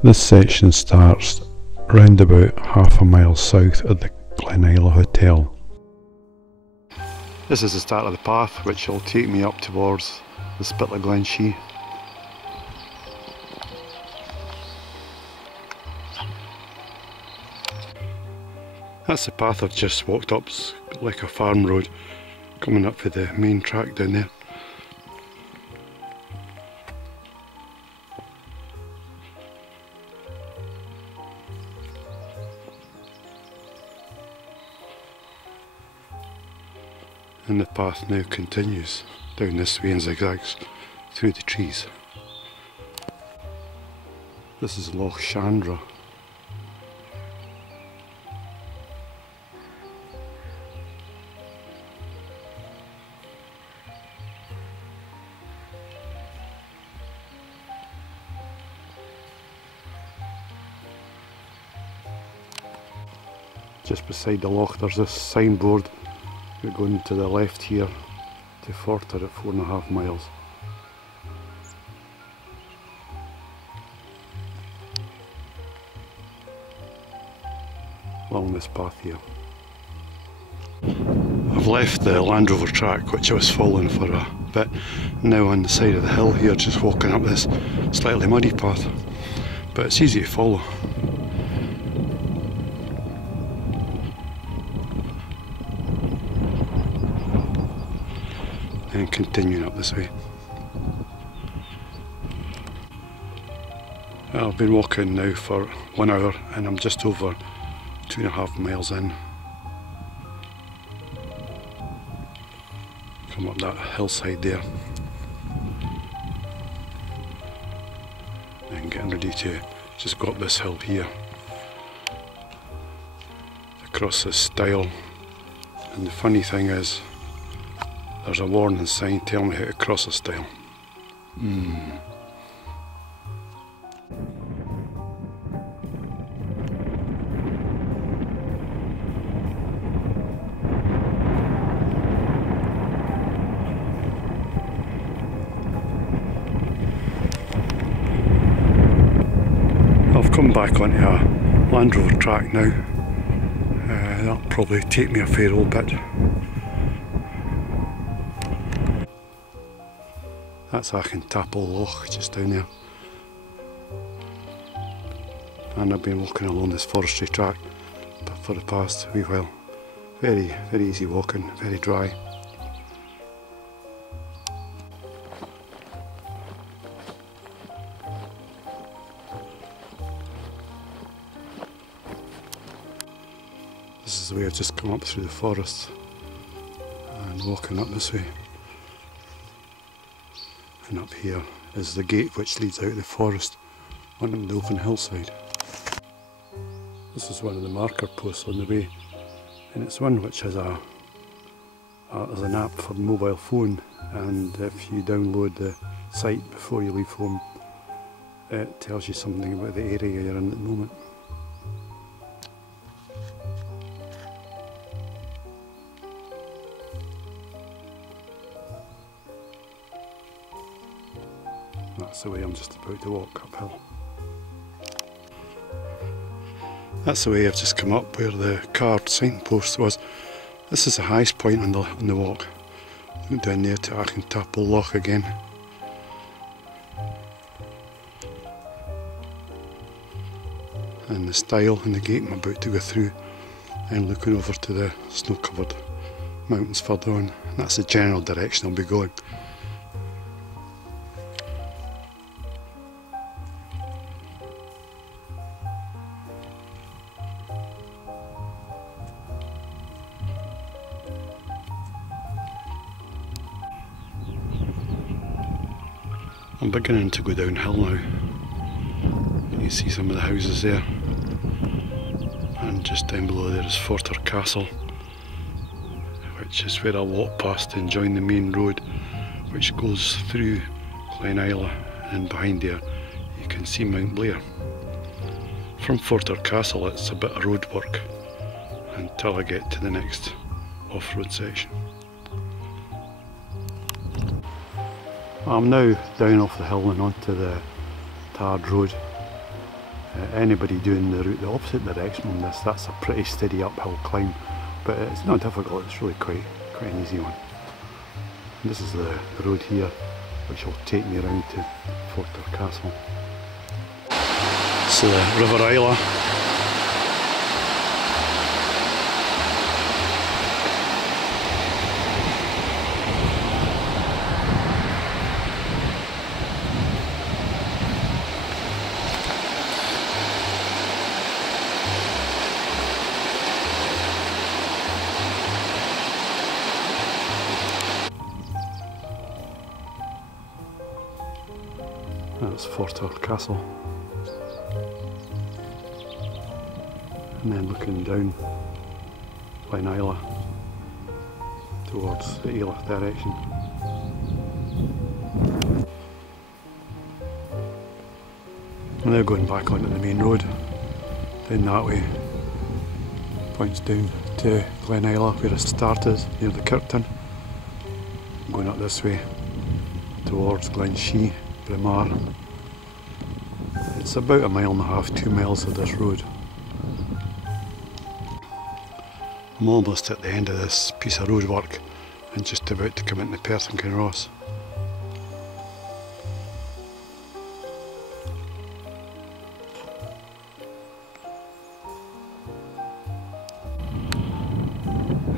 This section starts round about half a mile south of the Glenisla Hotel. This is the start of the path which will take me up towards the Spittal of Glenshee. That's the path I've just walked up, it's like a farm road coming up for the main track down there. And the path now continues down this way in zigzags through the trees. This is Loch Chandra. Just beside the loch there's this signboard. We're going to the left here to Forter at 4.5 miles. Along this path here. I've left the Land Rover track which I was following for a bit. Now on the side of the hill here, just walking up this slightly muddy path. But it's easy to follow. And continuing up this way. I've been walking now for 1 hour and I'm just over 2.5 miles in. Come up that hillside there and getting ready to just go up this hill here, across this stile. And the funny thing is, there's a warning sign telling me how to cross a stile. I've come back onto a Land Rover track now. That'll probably take me a fair old bit. That's Achentapel Loch just down there. And I've been walking along this forestry track for the past wee while. Very, very easy walking, very dry. This is the way I've just come up through the forest and walking up this way. And up here is the gate which leads out of the forest onto the open hillside. This is one of the marker posts on the way, and it's one which has an app for the mobile phone, and if you download the site before you leave home, it tells you something about the area you're in at the moment. That's the way I'm just about to walk uphill. That's the way I've just come up where the carved signpost was. This is the highest point on the walk. Look down there to Achentapel Loch again. And the stile and the gate I'm about to go through, and looking over to the snow-covered mountains further on. And that's the general direction I'll be going. I'm beginning to go downhill now. You see some of the houses there, and just down below there is Forter Castle, which is where I'll walk past and join the main road which goes through Glenisla, and behind there you can see Mount Blair. From Forter Castle it's a bit of road work until I get to the next off-road section. I'm now down off the hill and onto the tarred road, Anybody doing the route the opposite direction from this, that's a pretty steady uphill climb, but it's not difficult, it's really quite an easy one. And this is the road here, which will take me around to Forter Castle. So the River Isla. That's Forter Castle. And then looking down Glenisla towards the Ailach direction. We're now going back onto the main road, down that way. Points down to Glenisla where it started, near the Kirkton. Going up this way towards Glenshee, Brimar. It's about 1.5 miles, 2 miles of this road. I'm almost at the end of this piece of road work and just about to come into Perth and Kinross.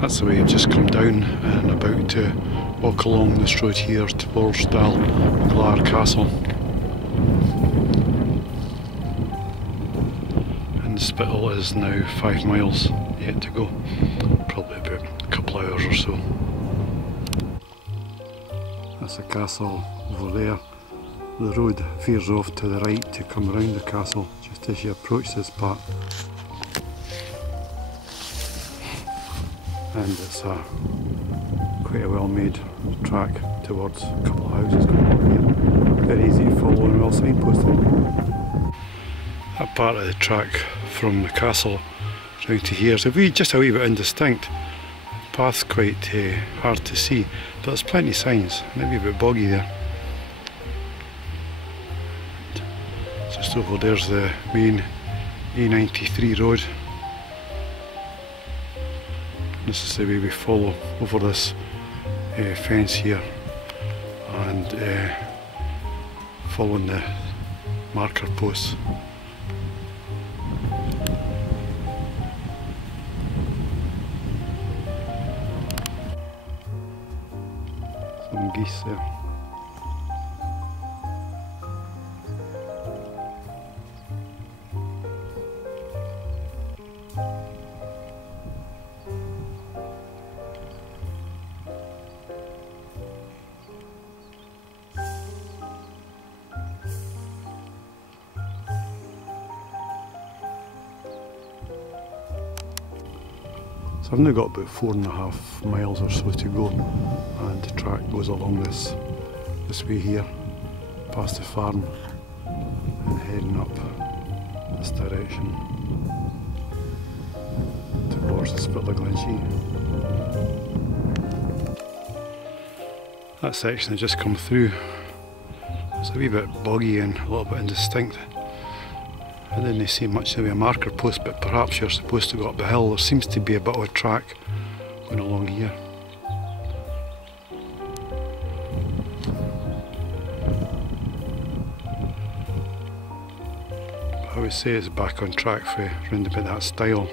That's the way I've just come down and about to walk along this road here towards Spittal Castle. And Spittal is now 5 miles yet to go, probably about a couple of hours or so. That's the castle over there. The road veers off to the right to come around the castle just as you approach this part. And it's quite a well made track towards a couple of houses going on here. Very easy to follow and well signposted. That part of the track from the castle down to here is just a wee bit indistinct. The path's quite hard to see, but there's plenty of signs. Maybe a bit boggy there. Just over there's the main A93 road. This is the way we follow over this fence here and following the marker posts. Some geese there. So I've now got about 4.5 miles or so to go, and the track goes along this way here, past the farm and heading up this direction towards the Spittal of Glenshee. That section has just come through. It's a wee bit boggy and a little bit indistinct. I didn't see much of a marker post, but perhaps you're supposed to go up the hill. There seems to be a bit of a track going along here. But I would say it's back on track for round about that style.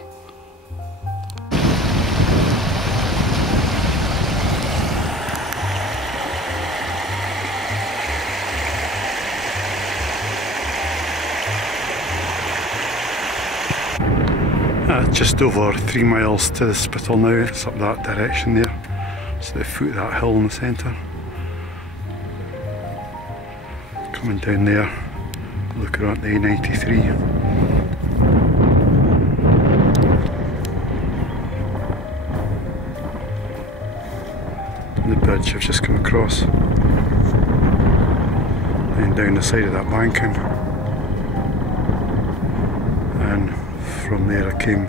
Just over 3 miles to the Spittal now. It's up that direction there. It's the foot of that hill in the centre. Coming down there, looking at the A93. And the bridge I've just come across. And down the side of that banking. And from there I came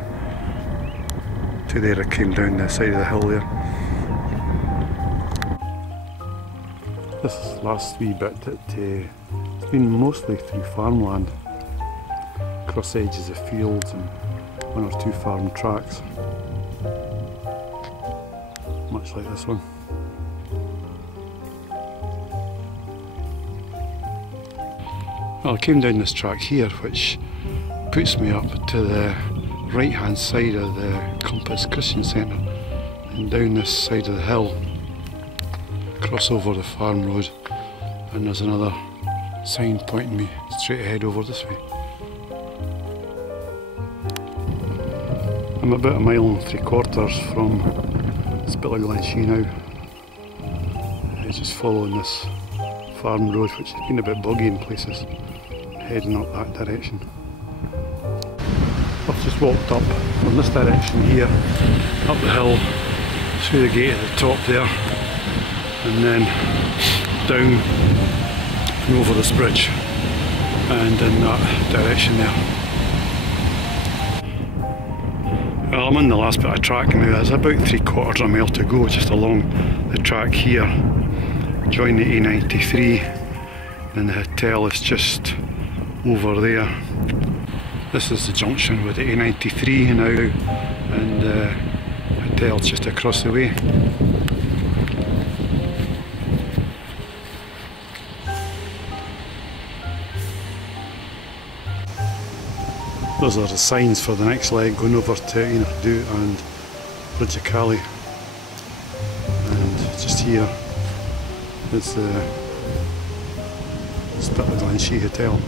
to there, I came down the side of the hill there. This last wee bit, it's been mostly through farmland. across the edges of fields and one or two farm tracks, much like this one. Well, I came down this track here, which puts me up to the right hand side of the Compass Christian Centre, and down this side of the hill, cross over the farm road, and there's another sign pointing me straight ahead over this way. I'm about 1.75 miles from Spittal of Glenshee now. I'm just following this farm road, which has been a bit boggy in places, heading up that direction. I've just walked up from this direction here, up the hill, through the gate at the top there, and then down and over this bridge, and in that direction there. Well, I'm on the last bit of track now. There's about 3/4 of a mile to go just along the track here. Join the A93, and the hotel is just over there. This is the junction with the A93 now, and the hotel's just across the way. Those are the signs for the next leg, going over to Innerdu and Bridge of Cali. And just here is the Spittal of Glenshee Hotel.